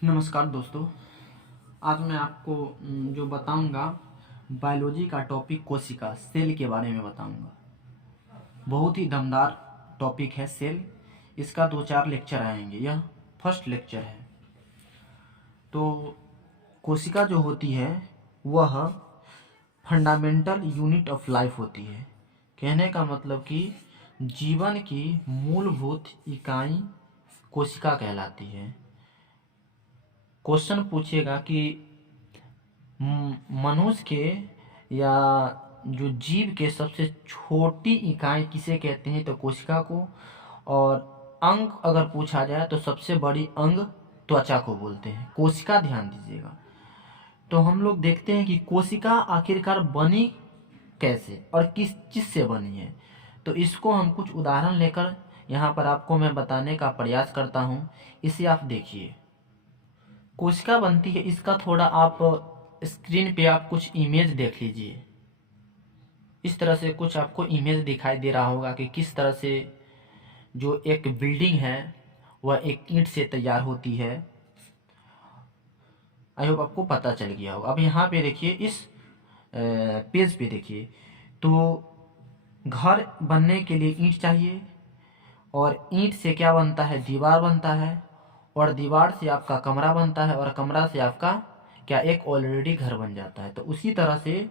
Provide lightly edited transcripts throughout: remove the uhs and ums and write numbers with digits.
नमस्कार दोस्तों। आज मैं आपको जो बताऊंगा बायोलॉजी का टॉपिक कोशिका सेल के बारे में बताऊंगा। बहुत ही दमदार टॉपिक है सेल। इसका 2-4 लेक्चर आएंगे, यह फर्स्ट लेक्चर है। तो कोशिका जो होती है वह फंडामेंटल यूनिट ऑफ लाइफ होती है। कहने का मतलब कि जीवन की मूलभूत इकाई कोशिका कहलाती है। क्वेश्चन पूछेगा कि मनुष्य के या जो जीव के सबसे छोटी इकाई किसे कहते हैं, तो कोशिका को। और अंग अगर पूछा जाए तो सबसे बड़ी अंग त्वचा को बोलते हैं। कोशिका ध्यान दीजिएगा। तो हम लोग देखते हैं कि कोशिका आखिरकार बनी कैसे और किस चीज से बनी है। तो इसको हम कुछ उदाहरण लेकर यहाँ पर आपको मैं बताने का प्रयास करता हूँ। इसे आप देखिए। कोशिका बनती है, इसका थोड़ा आप स्क्रीन पे आप कुछ इमेज देख लीजिए। इस तरह से कुछ आपको इमेज दिखाई दे रहा होगा कि किस तरह से जो एक बिल्डिंग है वह एक ईंट से तैयार होती है। आई होप आपको पता चल गया होगा। अब यहाँ पे देखिए, इस पेज पे देखिए। तो घर बनने के लिए ईंट चाहिए, और ईंट से क्या बनता है, दीवार बनता है, और दीवार से आपका कमरा बनता है, और कमरा से आपका क्या एक ऑलरेडी घर बन जाता है। तो उसी तरह से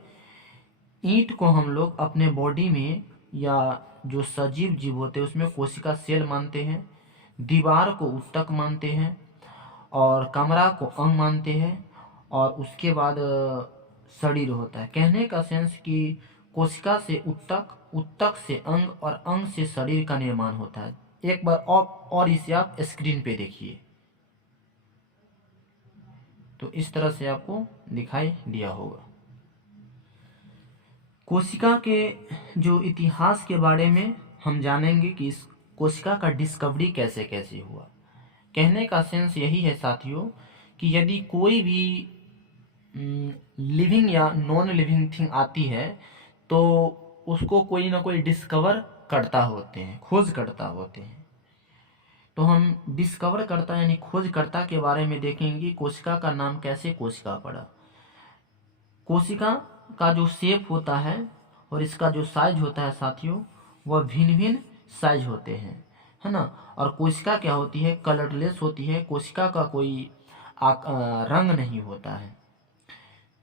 ईंट को हम लोग अपने बॉडी में या जो सजीव जीव होते हैं उसमें कोशिका सेल मानते हैं, दीवार को ऊतक मानते हैं, और कमरा को अंग मानते हैं, और उसके बाद शरीर होता है। कहने का सेंस कि कोशिका से ऊतक, ऊतक से अंग, और अंग से शरीर का निर्माण होता है। एक बार और इसे आप स्क्रीन पे देखिए। तो इस तरह से आपको दिखाई दिया होगा। कोशिका के जो इतिहास के बारे में हम जानेंगे कि इस कोशिका का डिस्कवरी कैसे कैसे हुआ। कहने का सेंस यही है साथियों कि यदि कोई भी लिविंग या नॉन लिविंग थिंग आती है तो उसको कोई ना कोई डिस्कवर करता होते हैं, खोज करता होते हैं। तो हम डिस्कवर करता यानी खोजकर्ता के बारे में देखेंगे। कोशिका का नाम कैसे कोशिका पड़ा। कोशिका का जो शेप होता है और इसका जो साइज होता है साथियों, वह भिन्न भिन्न साइज होते हैं, है ना। और कोशिका क्या होती है, कलरलेस होती है। कोशिका का कोई रंग नहीं होता है।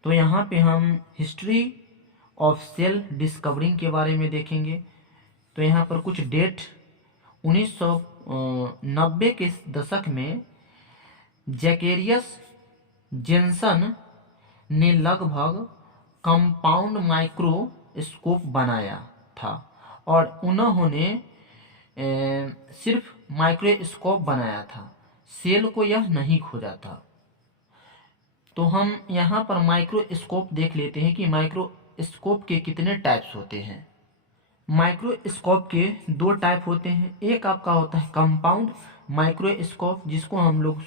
तो यहाँ पे हम हिस्ट्री ऑफ सेल डिस्कवरिंग के बारे में देखेंगे। तो यहाँ पर कुछ डेट 1990 के दशक में जैकेरियस जेनसन ने लगभग कंपाउंड माइक्रोस्कोप बनाया था, और उन्होंने सिर्फ माइक्रोस्कोप बनाया था, सेल को यह नहीं खोजा था। तो हम यहाँ पर माइक्रोस्कोप देख लेते हैं कि माइक्रोस्कोप के कितने टाइप्स होते हैं। माइक्रोस्कोप के 2 टाइप होते हैं। एक आपका होता है कंपाउंड माइक्रोस्कोप, जिसको हम लोग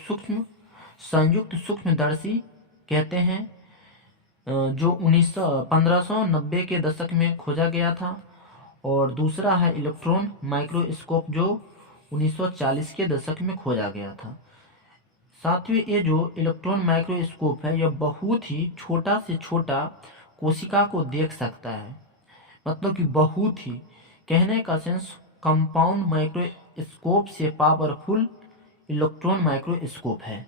संयुक्त सूक्ष्मदर्शी कहते हैं, जो 1590 के दशक में खोजा गया था। और दूसरा है इलेक्ट्रॉन माइक्रोस्कोप, जो 1940 के दशक में खोजा गया था। साथियों, ये जो इलेक्ट्रॉन माइक्रोस्कोप है यह बहुत ही छोटा से छोटा कोशिका को देख सकता है। मतलब कि बहुत ही, कहने का सेंस कंपाउंड माइक्रोस्कोप से पावरफुल इलेक्ट्रॉन माइक्रोस्कोप है।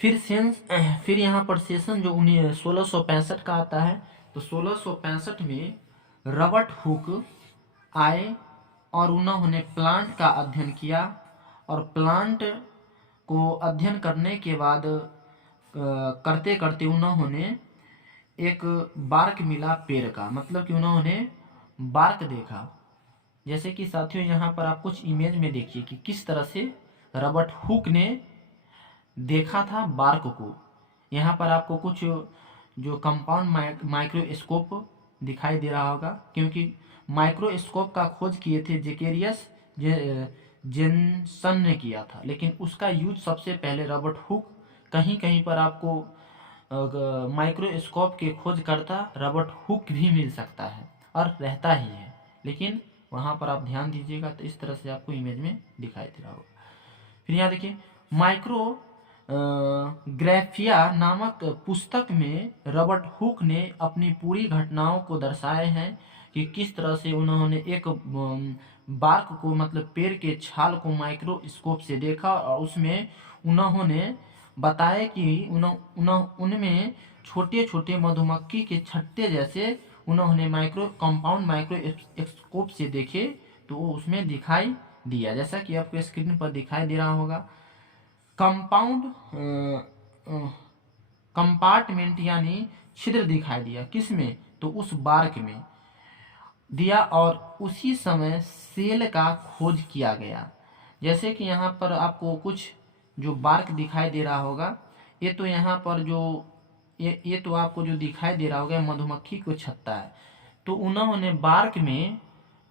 फिर यहाँ पर सेशन जो 1665 का आता है। तो 1665 में रॉबर्ट हुक आए और उन्होंने प्लांट का अध्ययन किया, और प्लांट को अध्ययन करने के बाद करते करते उन्होंने एक बार्क मिला पेड़ का, मतलब कि उन्होंने बार्क देखा। जैसे कि साथियों यहाँ पर आप कुछ इमेज में देखिए कि किस तरह से रॉबर्ट हुक ने देखा था बार्क को। यहाँ पर आपको कुछ जो कंपाउंड माइक्रोस्कोप दिखाई दे रहा होगा, क्योंकि माइक्रोस्कोप का खोज किए थे जैकेरियस जेनसन ने किया था, लेकिन उसका यूज सबसे पहले रॉबर्ट हुक। कहीं कहीं पर आपको माइक्रोस्कोप के खोजकर्ता रॉबर्ट हुक भी मिल सकता है और रहता ही है, लेकिन वहाँ पर आप ध्यान दीजिएगा तो इस तरह से आपको इमेज में दिखाई दे रहा होगा। फिर यहाँ देखिए, माइक्रोग्राफिया नामक पुस्तक में रॉबर्ट हुक ने अपनी पूरी घटनाओं को दर्शाए हैं कि किस तरह से उन्होंने एक बार्क को, मतलब पेड़ के छाल को माइक्रोस्कोप से देखा और उसमें उन्होंने बताया कि उनमें छोटे छोटे मधुमक्खी के छत्ते जैसे उन्होंने कंपाउंड माइक्रोस्कोप से देखे तो उसमें दिखाई दिया, जैसा कि आपको स्क्रीन पर दिखाई दे रहा होगा। कंपाउंड कंपार्टमेंट यानी छिद्र दिखाई दिया, किसमें? तो उस बार्क में दिया और उसी समय सेल का खोज किया गया। जैसे कि यहाँ पर आपको कुछ जो बार्क दिखाई दे रहा होगा, ये तो यहाँ पर जो ये तो आपको जो दिखाई दे रहा होगा मधुमक्खी को छत्ता है। तो उन्होंने बार्क में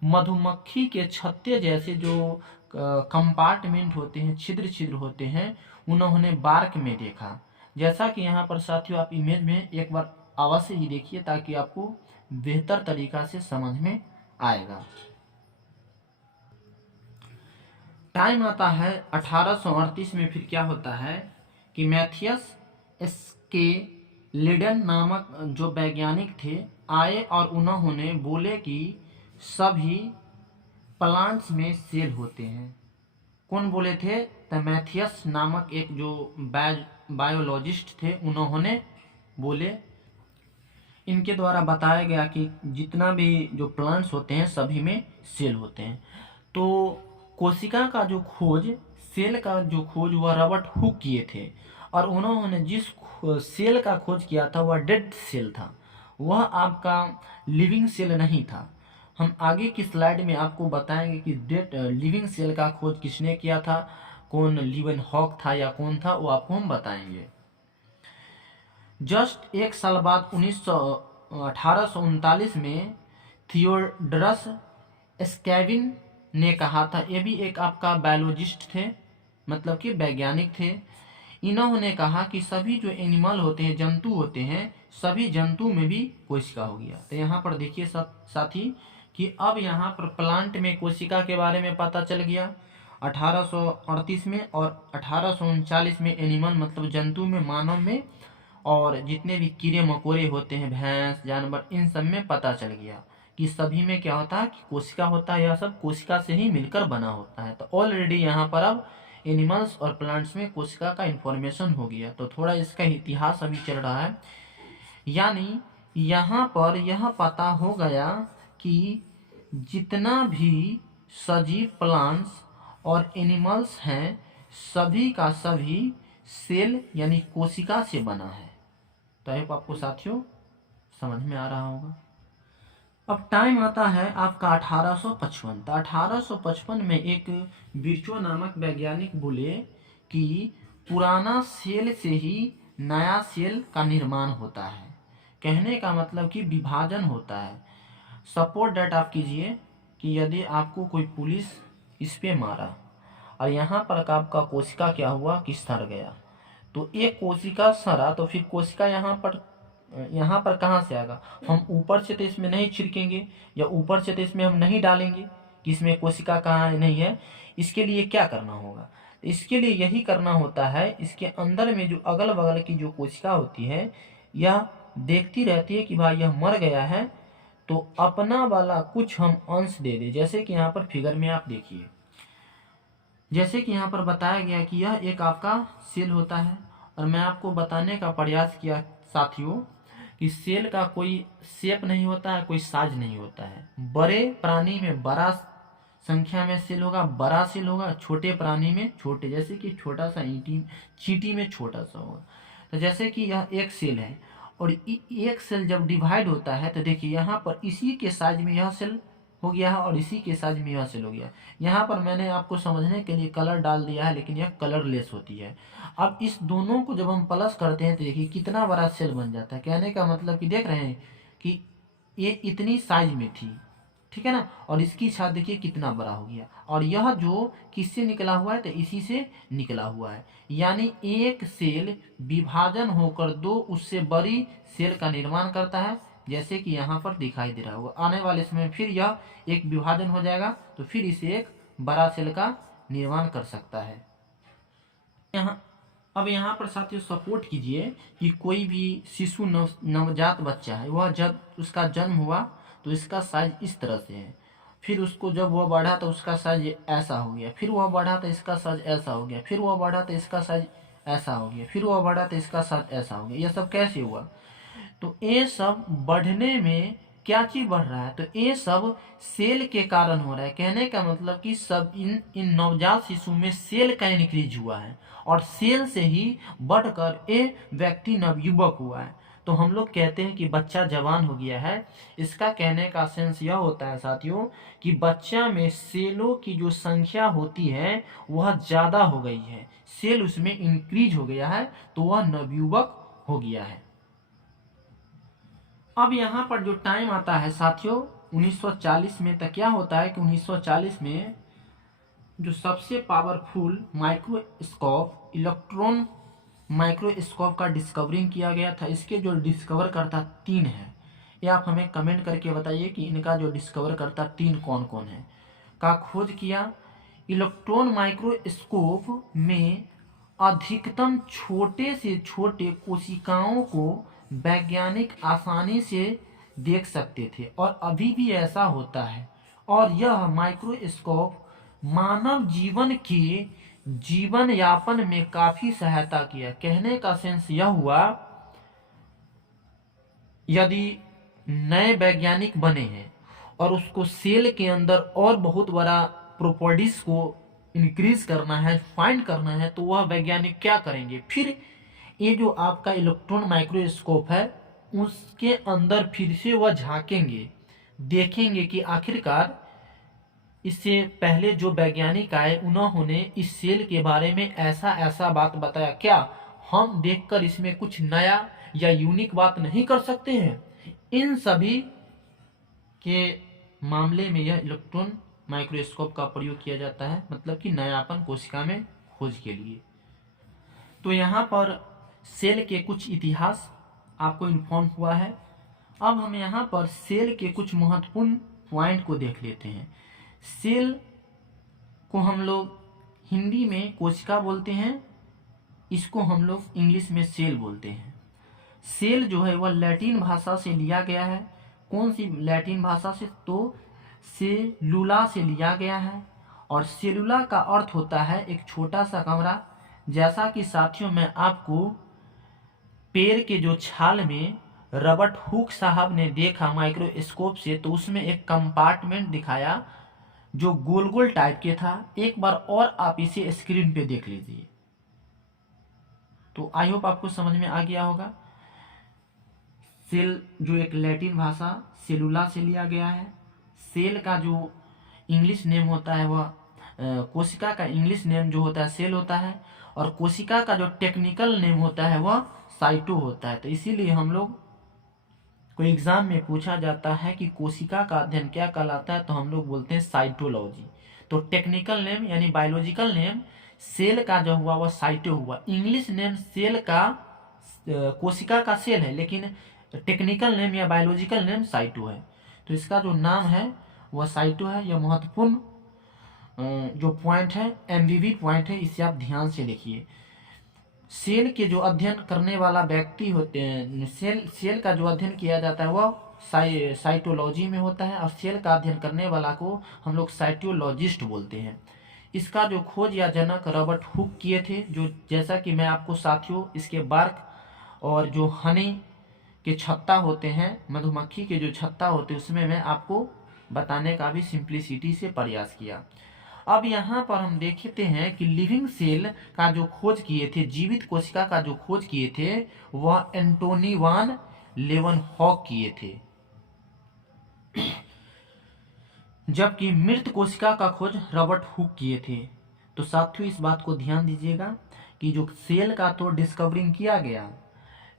मधुमक्खी के छत्ते जैसे जो कंपार्टमेंट होते हैं, छिद्र छिद्र होते हैं, उन्होंने बार्क में देखा। जैसा कि यहाँ पर साथियों आप इमेज में एक बार अवश्य ही देखिए ताकि आपको बेहतर तरीका से समझ में आएगा। टाइम आता है 1838 में। फिर क्या होता है कि मैथियस स्केलिडन नामक जो वैज्ञानिक थे आए और उन्होंने बोले कि सभी प्लांट्स में सेल होते हैं। कौन बोले थे? तो मैथियस नामक एक जो बायोलॉजिस्ट थे उन्होंने बोले। इनके द्वारा बताया गया कि जितना भी जो प्लांट्स होते हैं सभी में सेल होते हैं। तो कोशिका का जो खोज, सेल का जो खोज वह रॉबर्ट हुक किए थे और उन्होंने जिस सेल का खोज किया था वह डेड सेल था, वह आपका लिविंग सेल नहीं था। हम आगे की स्लाइड में आपको बताएंगे कि डेड लिविंग सेल का खोज किसने किया था, कौन लीवेनहॉक था या कौन था, वो आपको हम बताएंगे। जस्ट एक साल बाद 1839 में थियोडरस स्कैविन ने कहा था, ये भी एक आपका बायोलॉजिस्ट थे, मतलब कि वैज्ञानिक थे। इन्होंने कहा कि सभी जो एनिमल होते हैं, जंतु होते हैं, सभी जंतु में भी कोशिका हो गया। तो यहाँ पर देखिए साथी कि अब यहाँ पर प्लांट में कोशिका के बारे में पता चल गया 1838 में, और 1839 में एनिमल मतलब जंतु में, मानव में, और जितने भी कीड़े मकोड़े होते हैं, भैंस जानवर, इन सब में पता चल गया कि सभी में क्या होता है कि कोशिका होता है। यह सब कोशिका से ही मिलकर बना होता है। तो ऑलरेडी यहाँ पर अब एनिमल्स और प्लांट्स में कोशिका का इन्फॉर्मेशन हो गया। तो थोड़ा इसका इतिहास अभी चल रहा है, यानी यहाँ पर यह पता हो गया कि जितना भी सजीव प्लांट्स और एनिमल्स हैं सभी का सभी सेल यानी कोशिका से बना है। तो ये आपको साथियों समझ में आ रहा होगा। अब टाइम आता है आपका 1855। तो 1855 में एक विर्चो नामक वैज्ञानिक बोले कि पुराना सेल से ही नया सेल का निर्माण होता है। कहने का मतलब कि विभाजन होता है। सपोर्ट डेट आप कीजिए कि यदि आपको कोई पुलिस इस पे मारा और यहाँ पर आपका कोशिका क्या हुआ कि सड़ गया, तो एक कोशिका सड़ा तो फिर कोशिका यहाँ पर कहाँ से आएगा? हम ऊपर से तो इसमें नहीं छिड़केंगे या ऊपर से तो इसमें हम नहीं डालेंगे कि इसमें कोशिका कहाँ नहीं है। इसके लिए क्या करना होगा? इसके लिए यही करना होता है, इसके अंदर में जो अगल बगल की जो कोशिका होती है यह देखती रहती है कि भाई यह मर गया है तो अपना वाला कुछ हम अंश दे दे। जैसे कि यहाँ पर फिगर में आप देखिए, जैसे कि यहाँ पर बताया गया कि यह एक आपका सेल होता है और मैं आपको बताने का प्रयास किया साथियों कि सेल का कोई शेप नहीं होता है, कोई साइज नहीं होता है। बड़े प्राणी में बड़ा संख्या में सेल होगा, बड़ा सेल होगा, छोटे प्राणी में छोटे, जैसे कि छोटा सा चींटी में छोटा सा होगा। तो जैसे कि यह एक सेल है और एक सेल जब डिवाइड होता है तो देखिए यहाँ पर इसी के साइज में यह सेल हो गया है और इसी के साइज में यह सेल हो गया। यहाँ पर मैंने आपको समझने के लिए कलर डाल दिया है, लेकिन यह कलरलेस होती है। अब इस दोनों को जब हम प्लस करते हैं तो देखिए कितना बड़ा सेल बन जाता है। कहने का मतलब कि देख रहे हैं कि ये इतनी साइज में थी, ठीक है ना, और इसकी छात देखिए कितना बड़ा हो गया। और यह जो किससे निकला हुआ है तो इसी से निकला हुआ है। यानी एक सेल विभाजन होकर दो उससे बड़ी सेल का निर्माण करता है, जैसे कि यहाँ पर दिखाई दे रहा होगा। आने वाले समय में फिर यह एक विभाजन हो जाएगा तो फिर इसे एक बड़ा सेल का निर्माण कर सकता है। यहाँ अब यहाँ पर साथियों सपोर्ट कीजिए कि कोई भी शिशु नवजात बच्चा है, वह जब उसका जन्म हुआ तो इसका साइज इस तरह से है, फिर उसको जब वह बढ़ा तो उसका साइज ऐसा हो गया, फिर वह बढ़ा तो इसका साइज ऐसा हो गया, फिर वह बढ़ा तो इसका साइज ऐसा हो गया, फिर वह बढ़ा तो इसका साइज ऐसा हो गया। यह सब कैसे हुआ? तो ये सब बढ़ने में क्या चीज बढ़ रहा है? तो ये सब सेल के कारण हो रहा है। कहने का मतलब कि सब इन नवजात शिशु में सेल का इंक्रीज हुआ है और सेल से ही बढ़कर ये व्यक्ति नवयुवक हुआ है। तो हम लोग कहते हैं कि बच्चा जवान हो गया है। इसका कहने का सेंस यह होता है साथियों कि बच्चा में सेलों की जो संख्या होती है वह ज़्यादा हो गई है, सेल उसमें इंक्रीज हो गया है, तो वह नवयुवक हो गया है। अब यहाँ पर जो टाइम आता है साथियों 1940 में, तो क्या होता है कि 1940 में जो सबसे पावरफुल माइक्रोस्कोप इलेक्ट्रॉन माइक्रोस्कोप का डिस्कवरिंग किया गया था। इसके जो डिस्कवर करता 3 है, ये आप हमें कमेंट करके बताइए कि इनका जो डिस्कवर करता 3 कौन कौन है, का खोज किया। इलेक्ट्रॉन माइक्रोस्कोप में अधिकतम छोटे से छोटे कोशिकाओं को वैज्ञानिक आसानी से देख सकते थे और अभी भी ऐसा होता है। और यह माइक्रोस्कोप मानव जीवन के जीवन यापन में काफी सहायता किया। कहने का सेंस यह हुआ, यदि नए वैज्ञानिक बने हैं और उसको सेल के अंदर और बहुत बड़ा प्रॉपर्टीज को इंक्रीज करना है, फाइंड करना है, तो वह वैज्ञानिक क्या करेंगे? फिर ये जो आपका इलेक्ट्रॉन माइक्रोस्कोप है उसके अंदर फिर से वह झांकेंगे, देखेंगे कि आखिरकार इससे पहले जो वैज्ञानिक आए उन्होंने इस सेल के बारे में ऐसा ऐसा बात बताया, क्या हम देखकर इसमें कुछ नया या यूनिक बात नहीं कर सकते हैं? इन सभी के मामले में यह इलेक्ट्रॉन माइक्रोस्कोप का प्रयोग किया जाता है, मतलब कि नयापन कोशिका में खोज के लिए। तो यहाँ पर सेल के कुछ इतिहास आपको इन्फॉर्म हुआ है। अब हम यहाँ पर सेल के कुछ महत्वपूर्ण पॉइंट को देख लेते हैं। सेल को हम लोग हिंदी में कोशिका बोलते हैं, इसको हम लोग इंग्लिश में सेल बोलते हैं। सेल जो है वह लैटिन भाषा से लिया गया है। कौन सी लैटिन भाषा से? तो सेलुला से लिया गया है। और सेलुला का अर्थ होता है एक छोटा सा कमरा। जैसा कि साथियों मैं आपको पेड़ के जो छाल में रॉबर्ट हुक साहब ने देखा माइक्रोस्कोप से, तो उसमें एक कंपार्टमेंट दिखाया जो गोल गोल टाइप के था। एक बार और आप इसे स्क्रीन पे देख लीजिए। तो आई होप आपको समझ में आ गया होगा। सेल जो एक लैटिन भाषा सेलुला से लिया गया है। सेल का जो इंग्लिश नेम होता है वह कोशिका का इंग्लिश नेम जो होता है सेल होता है, और कोशिका का जो टेक्निकल नेम होता है वह साइटो होता है। तो इसीलिए हम लोग को एग्जाम में पूछा जाता है कि कोशिका का अध्ययन क्या कहलाता है, तो हम लोग बोलते हैं साइटोलॉजी। तो टेक्निकल नेम यानी बायोलॉजिकल नेम सेल का जो हुआ वह साइटो हुआ। इंग्लिश नेम सेल का कोशिका का सेल है, लेकिन टेक्निकल नेम या बायोलॉजिकल नेम साइटो है। तो इसका जो नाम है वह साइटो है। यह महत्वपूर्ण जो पॉइंट है, एमवीवी पॉइंट है, इसे आप ध्यान से देखिए। सेल के जो अध्ययन करने वाला व्यक्ति होते हैं, सेल का जो अध्ययन किया जाता है वह साइटोलॉजी में होता है, और सेल का अध्ययन करने वाला को हम लोग साइटोलॉजिस्ट बोलते हैं। इसका जो खोज या जनक रॉबर्ट हुक किए थे, जो जैसा कि मैं आपको साथियों इसके बार्क और जो हनी के छत्ता होते हैं, मधुमक्खी के जो छत्ता होते हैं, उसमें मैं आपको बताने का भी सिंप्लिसिटी से प्रयास किया। अब यहाँ पर हम देखते हैं कि लिविंग सेल का जो खोज किए थे, जीवित कोशिका का जो खोज किए थे, वह एंटोनी वान लेवनहॉक किए थे, जबकि मृत कोशिका का खोज रॉबर्ट हुक किए थे। तो साथियों इस बात को ध्यान दीजिएगा कि जो सेल का तो डिस्कवरिंग किया गया,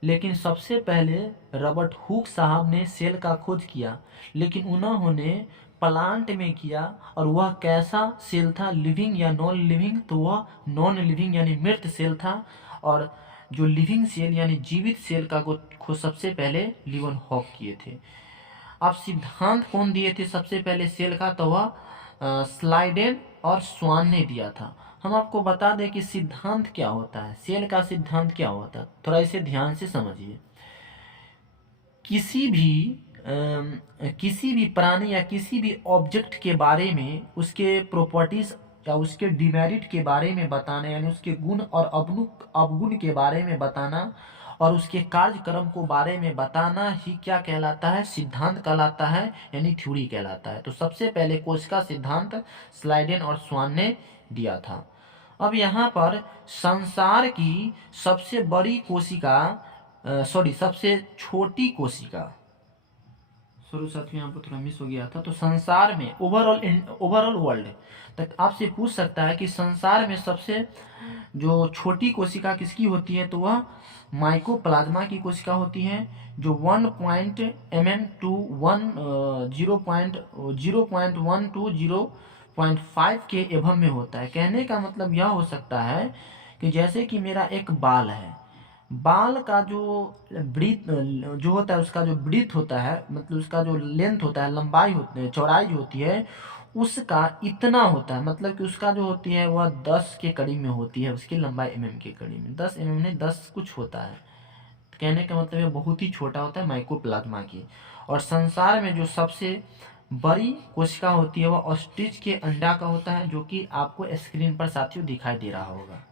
लेकिन सबसे पहले रॉबर्ट हुक साहब ने सेल का खोज किया, लेकिन उन्होंने प्लांट में किया। और वह कैसा सेल था, लिविंग या नॉन लिविंग? तो वह नॉन लिविंग यानी मृत सेल था। और जो लिविंग सेल यानी जीवित सेल का खोज सबसे पहले लेवनहॉक किए थे। अब सिद्धांत कौन दिए थे सबसे पहले सेल का? तो वह स्लाइडेन और स्वान ने दिया था। हम आपको बता दें कि सिद्धांत क्या होता है, सेल का सिद्धांत क्या होता है, थोड़ा इसे ध्यान से समझिए। किसी भी प्राणी या किसी भी ऑब्जेक्ट के बारे में उसके प्रॉपर्टीज या उसके डिमेरिट के बारे में बताना, यानी उसके गुण और अवगुण के बारे में बताना और उसके कार्यक्रम को बारे में बताना ही क्या कहलाता है, सिद्धांत कहलाता है, यानी थ्योरी कहलाता है। तो सबसे पहले कोशिका सिद्धांत स्लाइडेन और स्वान ने दिया था। अब यहाँ पर संसार की सबसे बड़ी कोशिका सबसे छोटी कोशिका, साथियों यहाँ पर थोड़ा मिस हो गया था। तो संसार में ओवरऑल वर्ल्ड तक आपसे पूछ सकता है कि संसार में सबसे जो छोटी कोशिका किसकी होती है, तो वह माइकोप्लाज्मा की कोशिका होती है, जो 1 mm टू 0.1 टू 0.5 के एवं में होता है। कहने का मतलब यह हो सकता है कि जैसे कि मेरा एक बाल है, बाल का जो ब्रीथ जो होता है, उसका जो ब्रीथ होता है, मतलब उसका जो लेंथ होता है, लंबाई होती है, चौड़ाई जो होती है, उसका इतना होता है, मतलब कि उसका जो होती है वह 10 के करीब में होती है, उसकी लंबाई mm के करीब में, 10 mm नहीं 10 कुछ होता है। तो कहने का मतलब ये बहुत ही छोटा होता है माइकोप्लाज्मा की। और संसार में जो सबसे बड़ी कोशिका होती है वह ऑस्ट्रिच के अंडा का होता है, जो कि आपको स्क्रीन पर साथियों दिखाई दे रहा होगा।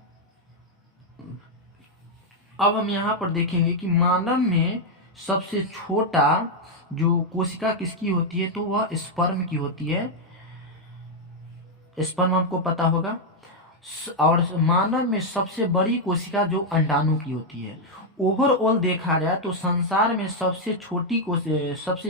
अब हम यहाँ पर देखेंगे कि मानव में सबसे छोटा जो कोशिका किसकी होती है, तो वह स्पर्म की होती है। स्पर्म आपको पता होगा। और मानव में सबसे बड़ी कोशिका जो अंडाणु की होती है। ओवरऑल देखा जाए तो संसार में सबसे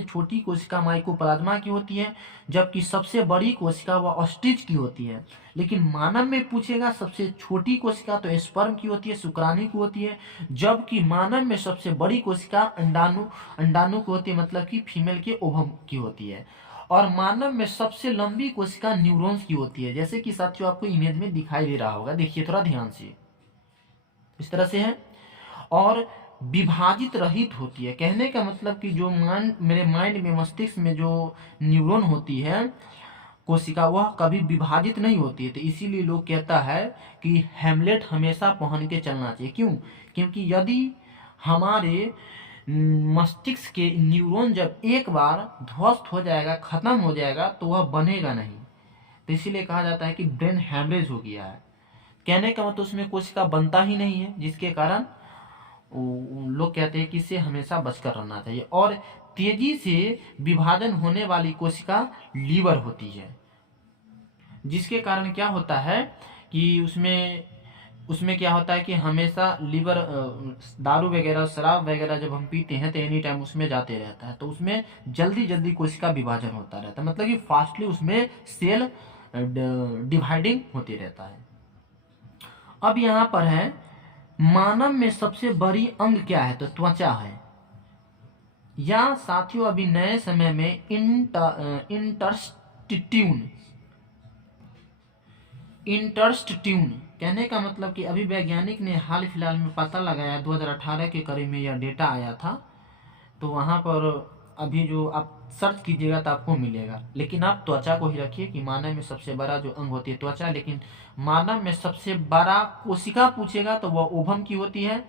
छोटी कोशिका माइकोप्लाज्मा की होती है, जबकि सबसे बड़ी कोशिका वह ऑस्ट्रिच की होती है। लेकिन मानव में पूछेगा सबसे छोटी कोशिका तो स्पर्म की होती है, शुक्राणु की होती है, जबकि मानव में सबसे बड़ी कोशिका अंडाणु की होती है, मतलब कि फीमेल के ओवम की होती है। और मानव में सबसे लंबी कोशिका न्यूरॉन्स की होती है, जैसे कि साथियों आपको इमेज में दिखाई दे रहा होगा, देखिए थोड़ा ध्यान से, इस तरह से है। और विभाजित रहित होती है। कहने का मतलब कि जो मेरे माइंड में, मस्तिष्क में जो न्यूरॉन होती है कोशिका, वह कभी विभाजित नहीं होती है। तो इसीलिए लोग कहता है कि हेमलेट हमेशा पहन के चलना चाहिए। क्यों? क्योंकि यदि हमारे मस्तिष्क के न्यूरॉन जब एक बार ध्वस्त हो जाएगा, खत्म हो जाएगा, तो वह बनेगा नहीं। तो इसीलिए कहा जाता है कि ब्रेन हैमरेज हो गया है। कहने का मतलब उसमें कोशिका बनता ही नहीं है, जिसके कारण लोग कहते हैं कि इसे हमेशा बचकर रहना चाहिए। और तेजी से विभाजन होने वाली कोशिका लीवर होती है, जिसके कारण क्या होता है कि उसमें क्या होता है कि हमेशा लीवर दारू वगैरह, शराब वगैरह जब हम पीते हैं तो एनी टाइम उसमें जाते रहता है, तो उसमें जल्दी जल्दी कोशिका विभाजन होता रहता है, मतलब कि फास्टली उसमें सेल डिवाइडिंग होती रहता है। अब यहाँ पर है, मानव में सबसे बड़ी अंग क्या है, तो त्वचा है। या साथियों अभी नए समय में इंटरस्ट्यून, कहने का मतलब कि अभी वैज्ञानिक ने हाल फिलहाल में पता लगाया, 2018 के करीब में यह डेटा आया था। तो वहाँ पर अभी जो आप सर्च कीजिएगा तो आपको मिलेगा, लेकिन आप त्वचा को ही रखिए कि मानव में सबसे बड़ा जो अंग होती है त्वचा। लेकिन मानव में सबसे बड़ा कोशिका पूछेगा तो वह ओवम की होती है,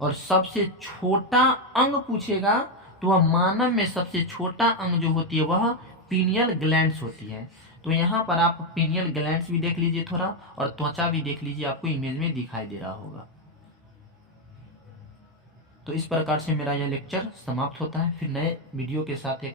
और सबसे छोटा अंग पूछेगा तो वह मानव में सबसे छोटा अंग जो होती है वह पीनियल ग्लैंड्स होती है। तो यहाँ पर आप पीनियल ग्लैंड्स भी देख लीजिए थोड़ा, और त्वचा भी देख लीजिए, आपको इमेज में दिखाई दे रहा होगा। तो इस प्रकार से मेरा यह लेक्चर समाप्त होता है। फिर नए वीडियो के साथ एक